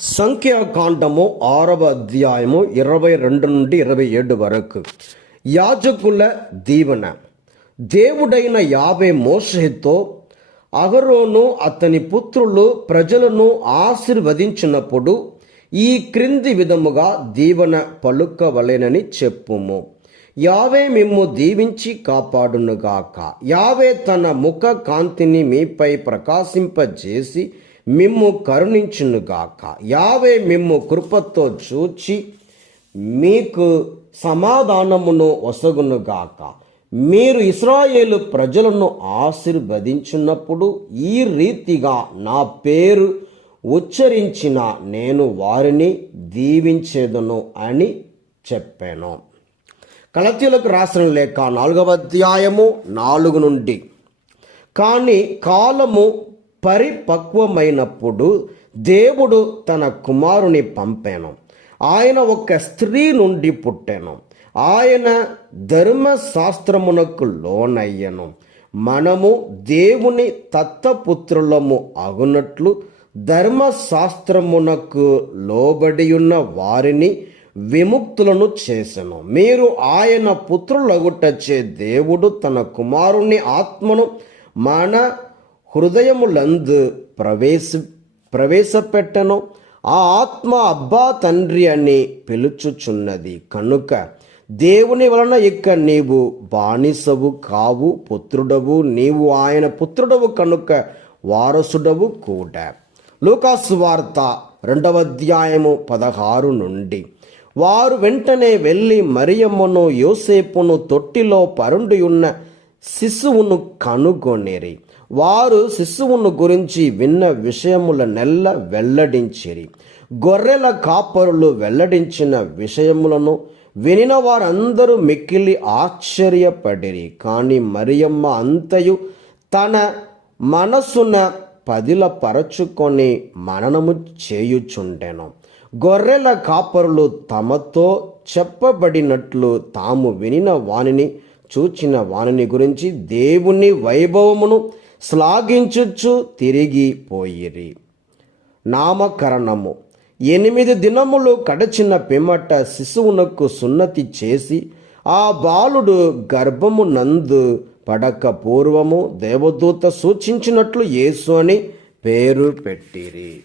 సంఖ్యాకాండము ఆరవ అధ్యాయము ఇరవై రెండు నుండి ఇరవై ఏడు వరకు. యాజకుల దీవెన. దేవుడైన యాభై మోషహితో అహరోను అతని పుత్రులు ప్రజలను ఆశీర్వదించినప్పుడు ఈ క్రింది విధముగా దీవెన పలుకవలెనని చెప్పుము. యావే మిమ్ము దీవించి కాపాడునుగాక. యావే తన ముఖ కాంతిని మీపై ప్రకాశింపజేసి మిమ్ము కరుణించునుగాక యావే మిమ్ము కృపతో చూచి మీకు సమాధానమును వసగునుగాక మీరు ఇస్రాయేలు ప్రజలను ఆశీర్వదించినప్పుడు ఈ రీతిగా నా పేరు ఉచ్చరించిన నేను వారిని దీవించేదను అని చెప్పాను. కలతీలకు రాసిన లేక నాలుగవ అధ్యాయము నాలుగు నుండి. కానీ కాలము పరిపక్వమైనప్పుడు దేవుడు తన కుమారుని పంపాను. ఆయన ఒక స్త్రీ నుండి పుట్టాను. ఆయన ధర్మశాస్త్రమునకు లోనయ్యను. మనము దేవుని తత్తపుత్రులము అగునట్లు ధర్మశాస్త్రమునకు లోబడి ఉన్న వారిని విముక్తులను చేసెను. మీరు ఆయన పుత్రులగుటచ్చే దేవుడు తన కుమారుని ఆత్మను మన హృదయములందు ప్రవేశ ప్రవేశపెట్టను. ఆ ఆత్మ అబ్బా తండ్రి అని పిలుచుచున్నది. కనుక దేవుని వలన ఇక నీవు బానిసవు కావు పుత్రుడవు నీవు ఆయన పుత్రుడవు కనుక వారసుడవు కూడా. లూకాసు వార్త రెండవ అధ్యాయము పదహారు నుండి. వారు వెంటనే వెళ్ళి మరియమ్మను యోసేపును తొట్టిలో పరుండి ఉన్న శిశువును కనుగొనేరి. వారు శిశువును గురించి విన్న విషయముల నెల్ల వెల్లడించిరి. గొర్రెల కాపరులు వెల్లడించిన విషయములను వినిన వారందరూ మిక్కిలి ఆశ్చర్యపడిరి. కానీ మరియమ్మ అంతయు తన మనసున పదిలపరచుకొని మననము చేయుచుండెను. గొర్రెల కాపరులు తమతో చెప్పబడినట్లు తాము వినిన వానిని చూచిన వానిని గురించి దేవుని వైభవమును శ్లాఘించుచు తిరిగి పోయిరి. నామకరణము. ఎనిమిది దినములు కడచిన పిమ్మట శిశువునకు సున్నతి చేసి ఆ బాలుడు గర్భము నందు పడక పూర్వము దేవదూత సూచించినట్లు యేసు అని పేరు పెట్టిరి.